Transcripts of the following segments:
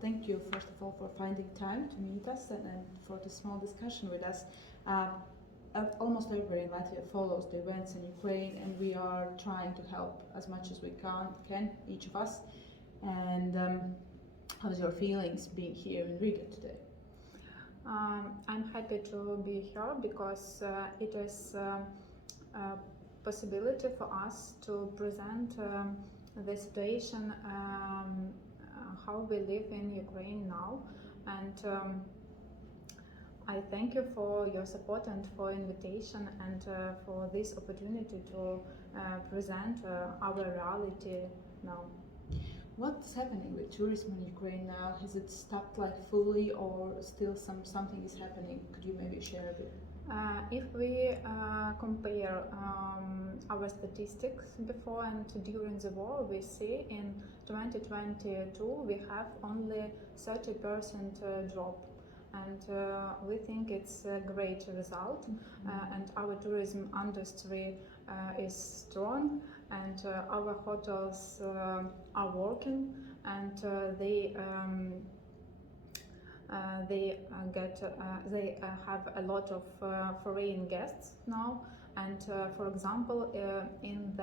Thank you, first of all, for finding time to meet us and for the small discussion with us. Almost everybody in Latvia follows the events in Ukraine, and we are trying to help as much as we can, each of us. And how's your feelings being here in Riga today? I'm happy to be here because it is a possibility for us to present the situation, how we live in Ukraine now, and I thank you for your support and for invitation and for this opportunity to present our reality now. What's happening with tourism in Ukraine now? Has it stopped like fully, or still something is happening? Could you maybe share a bit? If we compare our statistics before and during the war, we see in 2022 we have only 30% drop, and we think it's a great result. And our tourism industry is strong, and our hotels are working, and they have a lot of foreign guests now. And for example, in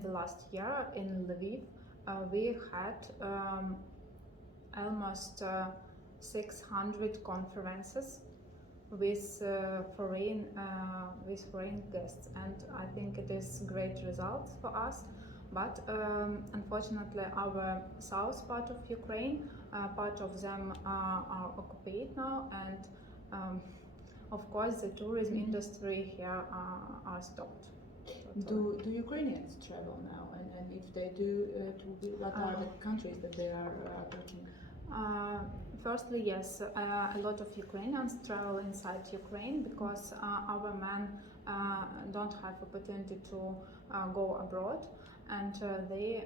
the last year in Lviv, we had almost 600 conferences with foreign guests, and I think it is great results for us. But unfortunately, our south part of Ukraine, part of them are occupied now, and of course the tourism industry here are stopped. Do Ukrainians travel now, and if they do, what are the countries that they are approaching? Firstly, yes, a lot of Ukrainians travel inside Ukraine because our men don't have opportunity to go abroad, and they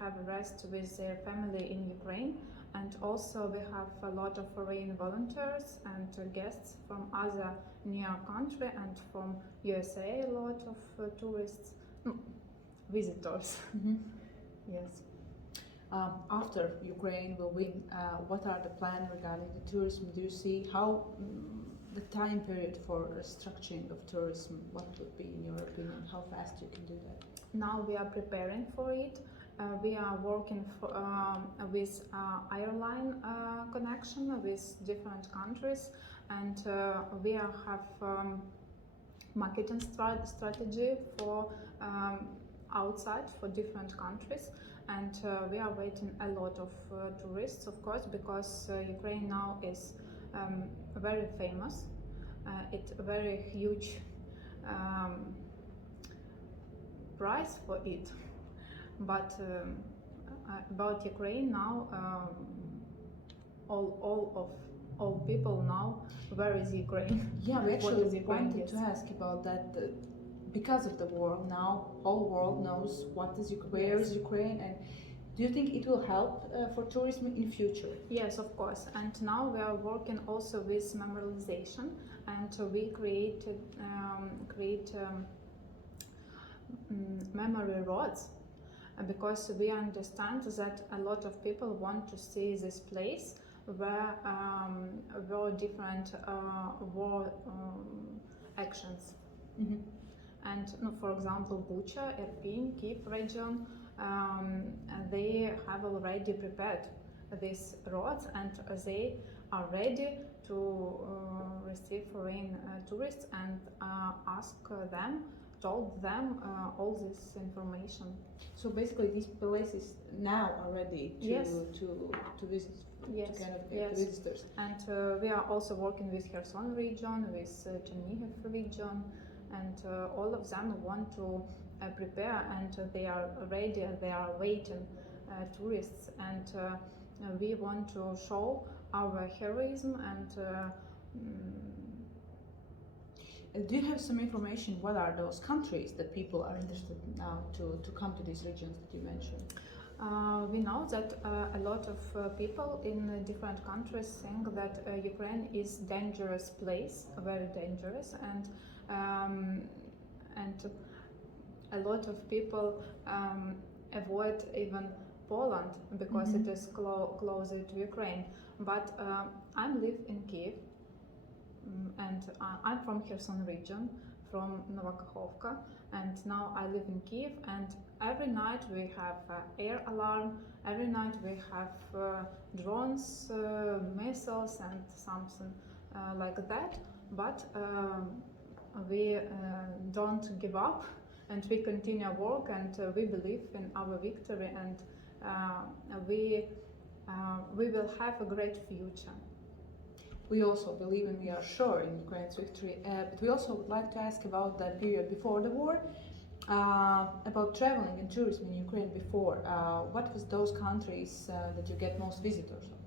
have rest with their family in Ukraine. And also we have a lot of foreign volunteers and guests from other near country, and from USA a lot of tourists, visitors. Yes. After Ukraine will win, what are the plans regarding the tourism? Do you see how the time period for structuring of tourism, what would be in your opinion? How fast you can do that? Now we are preparing for it. We are working with airline connection with different countries, and we have marketing strategy for outside for different countries. And we are waiting a lot of tourists, of course, because Ukraine now is very famous. It's a very huge price for it. But about Ukraine now, all people know where is Ukraine. Yeah, we actually wanted to ask about that. Because of the war now, whole world knows where is Ukraine, and do you think it will help for tourism in future? Yes, of course. And now we are working also with memorialization, and we create memory roads, because we understand that a lot of people want to see this place where were different war actions. And for example, Bucha, Irpin, Kiev region, they have already prepared these roads, and they are ready to receive foreign tourists and told them all this information. So basically, these places now are ready to visit, yes. To kind of get the visitors. And we are also working with Kherson region, with Chernihiv region, and all of them want to prepare, and they are ready, they are waiting tourists, and we want to show our heroism. And do you have some information, what are those countries that people are interested now to come to these regions that you mentioned? We know that a lot of people in different countries think that Ukraine is dangerous place, very dangerous, and a lot of people avoid even Poland because it is closer to Ukraine. But I live in Kiev, and I'm from Kherson region, from Novakhovka, and now I live in Kiev. And every night we have air alarm. Every night we have drones, missiles, and something like that. But we don't give up, and we continue work, and we believe in our victory, and we will have a great future. We also believe and we are sure in Ukraine's victory, but we also would like to ask about the period before the war, about traveling and tourism in Ukraine before. What was those countries that you get most visitors of?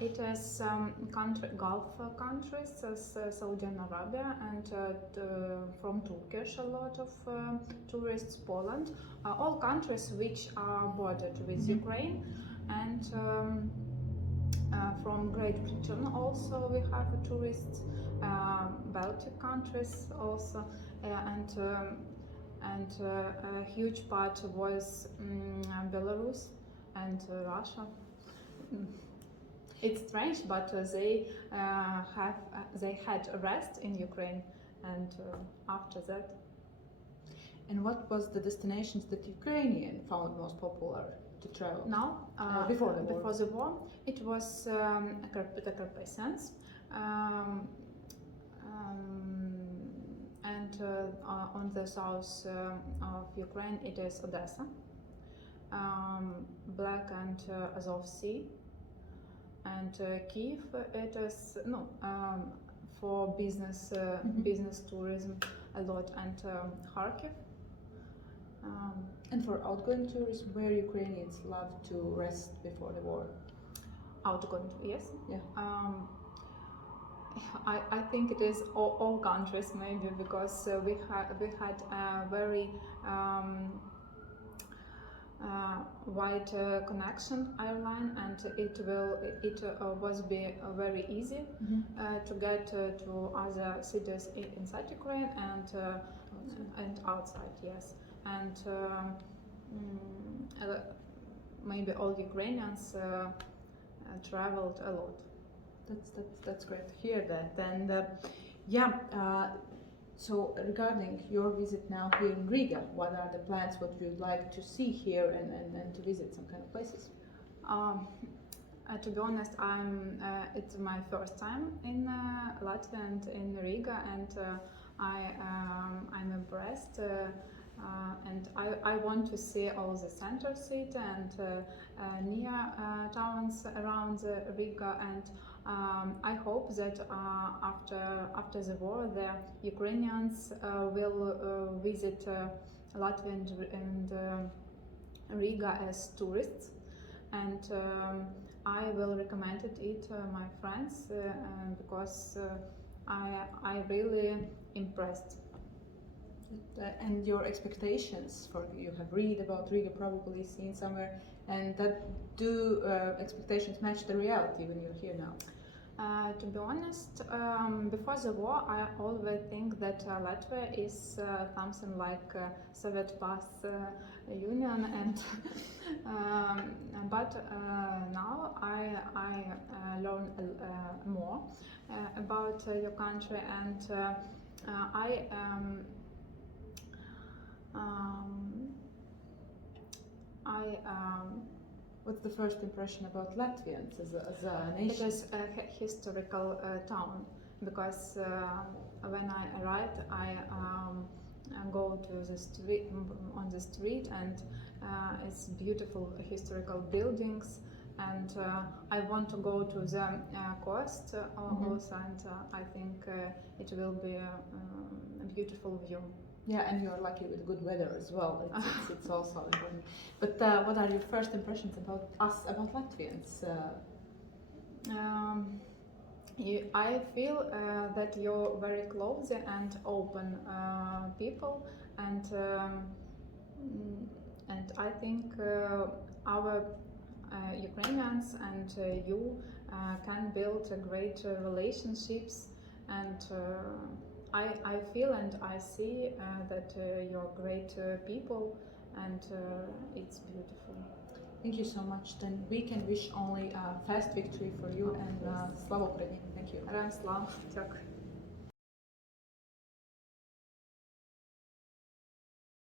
It is Gulf countries, Saudi Arabia, and from Turkish a lot of tourists, Poland, all countries which are bordered with Ukraine, and from Great Britain also we have tourists, Baltic countries also, and a huge part was Belarus and Russia. It's strange, but they had a rest in Ukraine, and after that. And what was the destinations that Ukrainian found most popular to travel? Now, before the war. Before the war, it was the Carpathians, and on the south of Ukraine it is Odessa, Black and Azov Sea. And Kiev, it is for business business tourism a lot, and Kharkiv. And for outgoing tourism, where Ukrainians love to rest before the war? Outgoing, yes. Yeah. I think it is all countries maybe, because we had a very wide connection airline, and it was be very easy to get to other cities inside Ukraine and outside, yes, and maybe all Ukrainians traveled a lot. That's great to hear that. And so regarding your visit now here in Riga, what are the plans, what you'd like to see here and to visit some kind of places? To be honest, it's my first time in Latvia and in Riga, and I'm impressed, and I want to see all the center city and near towns around Riga, and I hope that after the war, the Ukrainians will visit Latvia and Riga as tourists, and I will recommend it to my friends because I really impressed. And your expectations for, you have read about Riga, probably seen somewhere, and that do expectations match the reality when you're here now? To be honest, before the war, I always think that Latvia is something like Soviet past Union, and but now I learn more about your country, and what's the first impression about Latvians as a nation? It is a historical town, because when I arrived, I go to the street on the street, and it's beautiful historical buildings, and I want to go to the coast also, and I think it will be a beautiful view. Yeah, and you're lucky with good weather as well. It's also important. But what are your first impressions about us, about Latvians? I feel that you're very close and open people, and I think our Ukrainians and you can build great relationships, and I feel and I see that you're great people, and it's beautiful. Thank you so much. Then we can wish only a fast victory for you and Slava Ukraini. Thank you. Героям слава. Дякую.